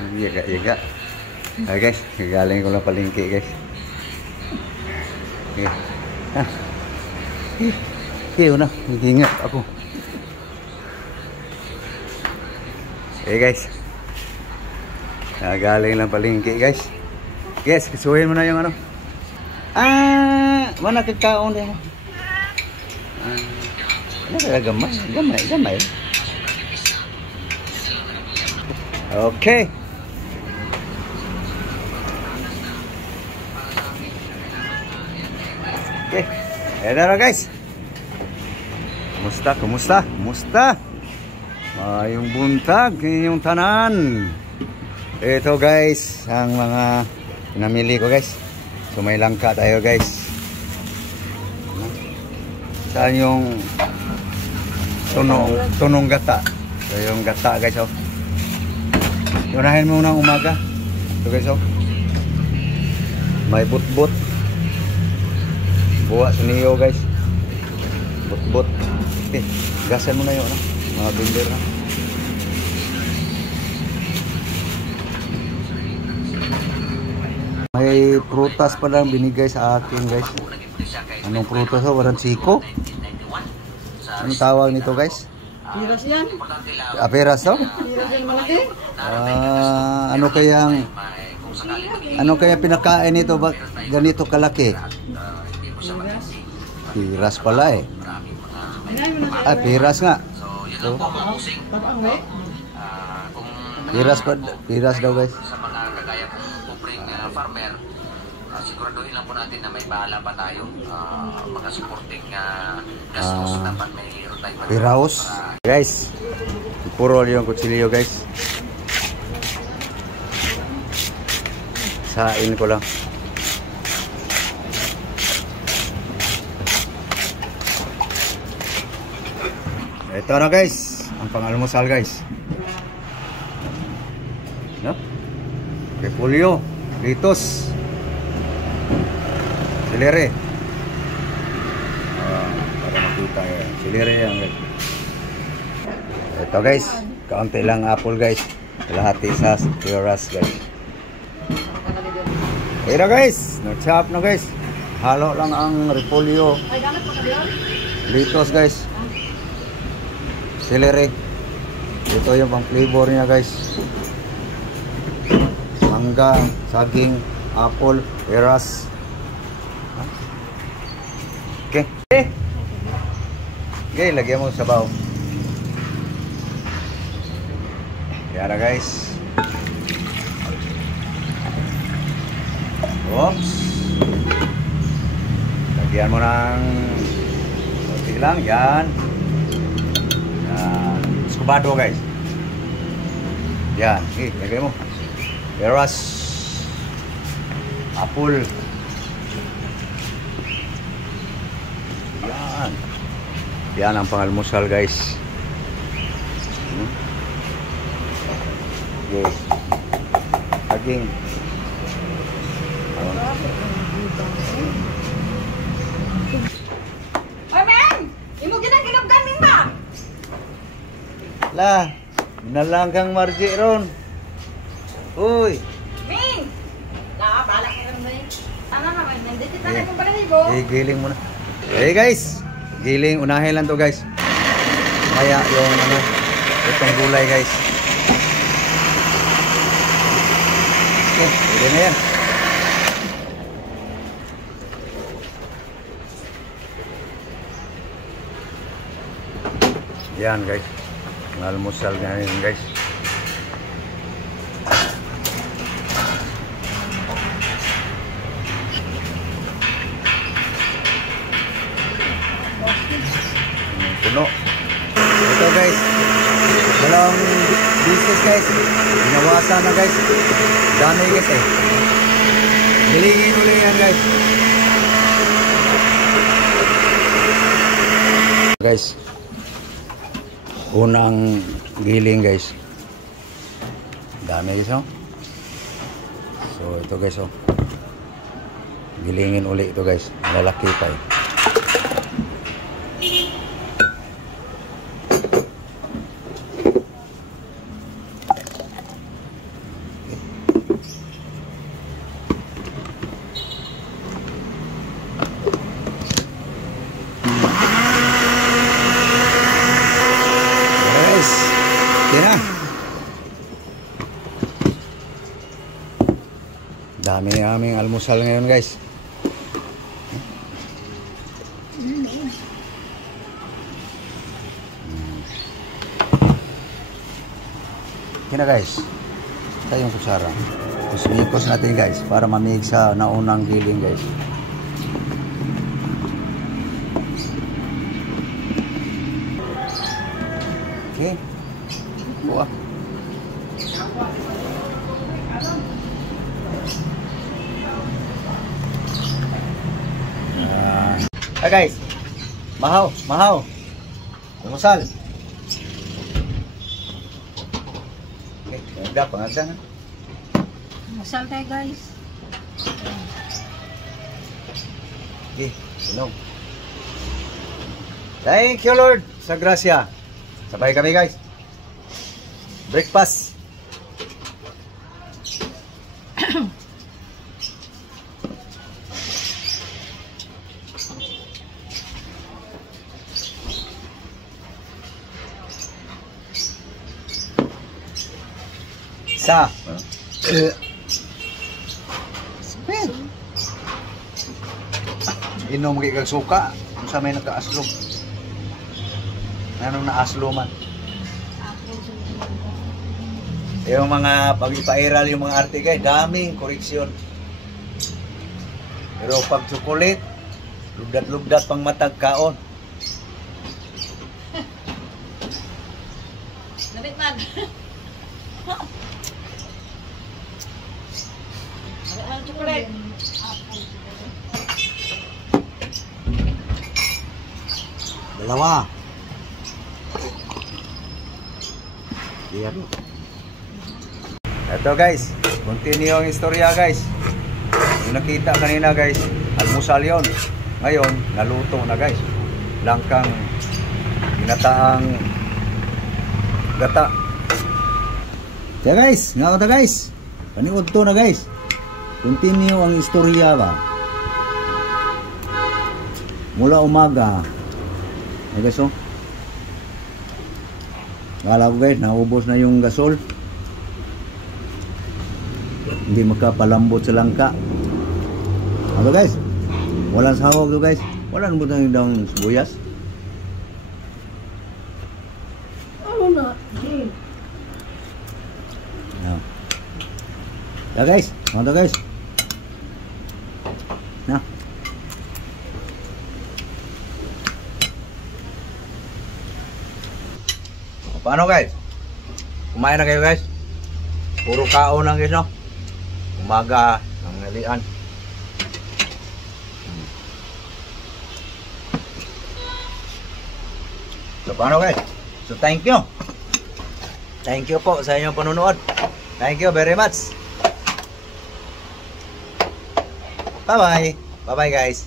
Iya kak. Oke guys, galing ko lang palengke guys. Oke. Una, ingat aku. Guys. Galing lang palengke guys. Guys, kisuhin mo na yung ano. Mana kakaon din mo? Ano kaya gamay. Okay. Okay. Ayan na guys. Kumusta? Yung buntag, yung tanan. Ito guys, ang mga namili ko guys. So may langka tayo guys. Saan yung tunong gata? So yung gata guys oh. Unahin mo ng umaga. Ito guys oh. May but-but. Buwa sa niyo guys. But-but. Okay, gasan mo na yung ano, mga binder na. May prutas pa lang binigay sa akin guys. Anong prutas oh? Walang siko. Anong tawag nito guys? Piras yan. Peras to? Piras yan malaki. Ano kaya pinakain nito ba ganito kalaki? Piras pala eh. Piras nga. So, piras daw guys. Farmer, siguraduhin lang po natin na may bahala pa tayo mga supporting gastos dapat mayroon tayo piraos guys, puro yung kutsilyo guys, sain ko lang. Ito na guys ang pangalmusal guys, no? Repolyo, litos, silere. Para makita yan. Silere yan guys. Ito guys, kaunti lang apple guys. Kalahati sa piras guys. Ito guys, na-chop na guys. Halo lang ang repolyo, litos guys, silere. Ito yung pang flavor niya guys. Mangga, saging, apple, peras. Okay. Okay, lagyan mo sa sabaw. Yan na guys. Oops. Lagyan mo ng konti lang. Yan. Escobado guys. Yan. Okay, lagyan mo. Peras, apple. Yan ang pangalmusal guys. Okay. Saging. Oy men, imo ginang gamin ba? Lah, nalang kang marji ron. Uy. Ming! Balak ka rin ba yun? Ano naman, nandito tayo kung pala hibo. Giling muna. Hey guys, giling, unahin lang to guys. Kaya yung ano, itong gulay guys. Okay, pwede na yan. Yan guys, almusal ngayon guys. Puno. Ito guys, dalawang pieces guys, binawasan na guys. Dami guys eh. Gilingin ulit yan guys. Guys, unang giling guys. Dami guys oh. So ito guys oh. Gilingin ulit ito guys. Malalaki pa eh. Dami naming almusal ngayon guys. Kina guys, tayong kutsara. Tapos mikos natin guys para mamig sa naunang giling guys. Okay. Buah. Hi guys. Mahaw, mahaw. Almusal. Okay, pangagda na. Masal tayo guys. Okay, tulong. Thank you Lord sa grasya. Sabay kami guys. Breakfast. Sa inom kay kag suka sa may nagkaaslom. Anong naaslo man? Yung mga pag-ipairal yung mga arte guys, daming koreksyon. Pero pag chocolate, lugdat-lugdat pang matag kaon. Labit man. Ang chocolate. Dalawa. Yan. Ito guys, continue ang istorya guys. Yung nakita kanina guys, almusal yun. Ngayon, naluto na guys. Langkang ginataang gata. Kaya guys, nga ta guys. Paniod to na guys. Continue ang istorya ba. Mula umaga. Ay guys oh. Kala ko guys, naubos na yung gasol. Hindi makapalambot sa langka. Ano guys? Walang sahog to guys. Walang butang yung sibuyas. Ano na? Ya guys, ano guys? Na. Paano guys? Kumain na kayo guys? Puro kaon lang guys no? Umaga ng ngalian. So paano guys? So thank you. Thank you po sa inyong panunood. Thank you very much. Bye bye. Bye bye guys.